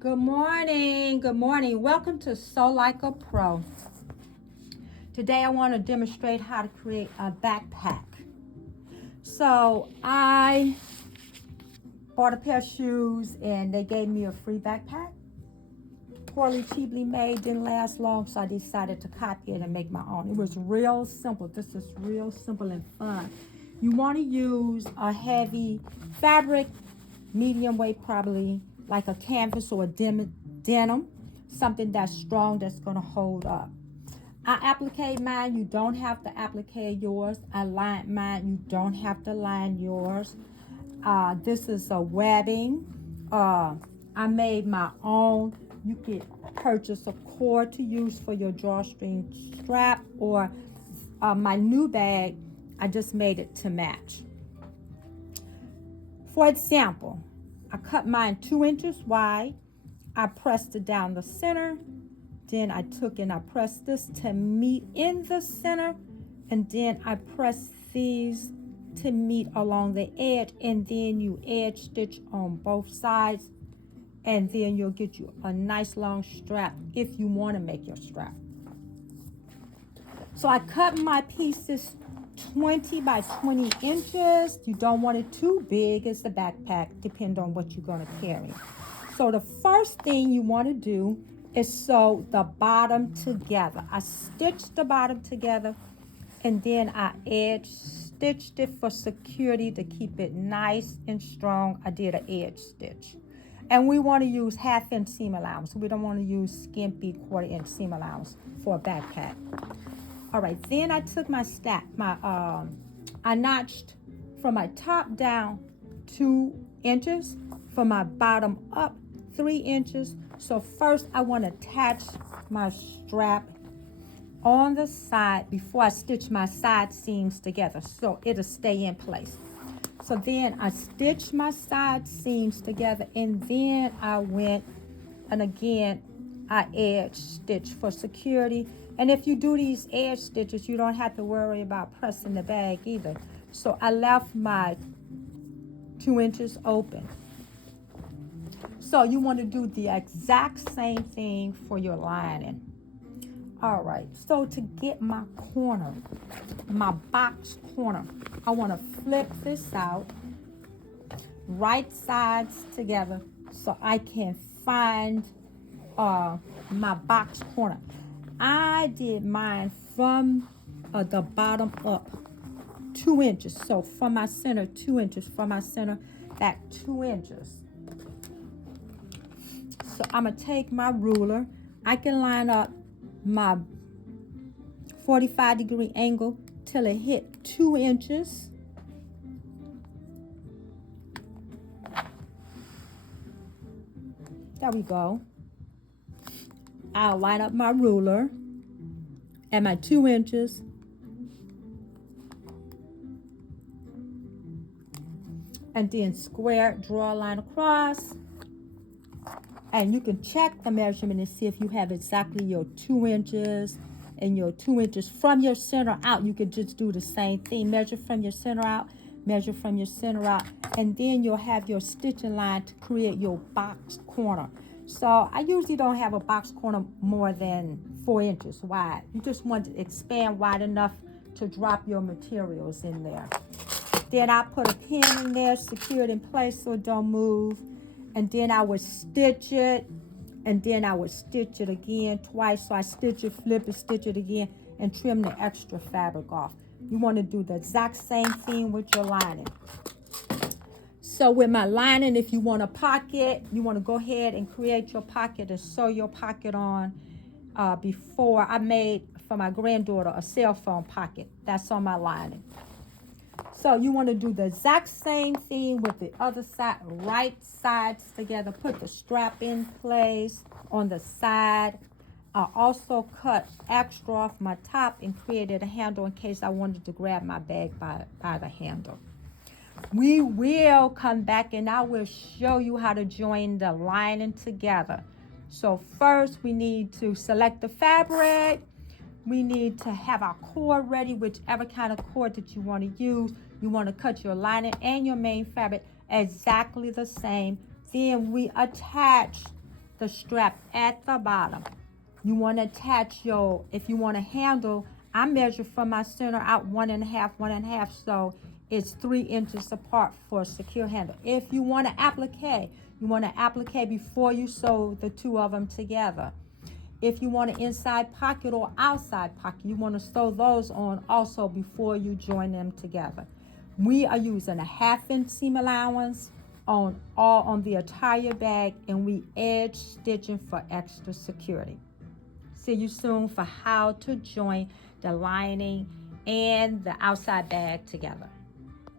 Good morning. Good morning. Welcome to Sew Like a Pro. Today I want to demonstrate how to create a backpack. So I bought a pair of shoes and they gave me a free backpack. Poorly, cheaply made, didn't last long, so I decided to copy it and make my own. It was real simple. This is real simple and fun. You want to use a heavy fabric, medium weight probably, like a canvas or a denim, something that's strong that's going to hold up. I applique mine. You don't have to applique yours. I lined mine. You don't have to line yours. This is a webbing. I made my own. You could purchase a cord to use for your drawstring strap, or my new bag, I just made it to match. For example, I cut mine 2 inches wide. I pressed it down the center. Then I took and I pressed this to meet in the center. And then I pressed these to meet along the edge. And then you edge stitch on both sides. And then you'll get you a nice long strap if you want to make your strap. So I cut my pieces 20 by 20 inches. You don't want it too big as the backpack, depending on what you're going to carry. So the first thing you want to do is sew the bottom together. I stitched the bottom together and then I edge stitched it for security to keep it nice and strong. I did an edge stitch. And we want to use 1/2 inch seam allowance. We don't want to use skimpy 1/4 inch seam allowance for a backpack. All right, then I took I notched from my top down 2 inches, from my bottom up 3 inches. So first I want to attach my strap on the side before I stitch my side seams together so it'll stay in place. So then I stitched my side seams together, and then I went and again I edge stitch for security. And if you do these edge stitches, you don't have to worry about pressing the bag either. So I left my 2 inches open. So you want to do the exact same thing for your lining. All right, so to get my corner, my box corner, I want to flip this out, right sides together, so I can find my box corner. I did mine from the bottom up 2 inches. So from my center, 2 inches. From my center back 2 inches. So I'm going to take my ruler. I can line up my 45-degree angle till it hit 2 inches. There we go. I'll line up my ruler at my 2 inches. And then square, draw a line across. And you can check the measurement and see if you have exactly your 2 inches and your 2 inches from your center out. You could just do the same thing. Measure from your center out, measure from your center out, and then you'll have your stitching line to create your box corner. So I usually don't have a box corner more than 4 inches wide. You just want to expand wide enough to drop your materials in there. Then I put a pin in there, secure it in place so it don't move. And then I would stitch it, and then I would stitch it again twice. So I stitch it, flip it, stitch it again, and trim the extra fabric off. You want to do the exact same thing with your lining. So with my lining, if you want a pocket, you want to go ahead and create your pocket and sew your pocket on. Before I made for my granddaughter a cell phone pocket. That's on my lining. So you want to do the exact same thing with the other side, right sides together. Put the strap in place on the side. I also cut extra off my top and created a handle in case I wanted to grab my bag by the handle. We will come back and I will show you how to join the lining together. So first we need to select the fabric. We need to have our cord ready, whichever kind of cord that you want to use. You want to cut your lining and your main fabric exactly the same. Then we attach the strap at the bottom. You want to attach your, if you want to handle, I measure from my center out 1.5, so it's 3 inches apart for a secure handle. If you want to applique, before you sew the two of them together. If you want an inside pocket or outside pocket, you want to sew those on also before you join them together. We are using a 1/2 inch seam allowance on the entire bag, and we edge stitching for extra security. See you soon for how to join the lining and the outside bag together.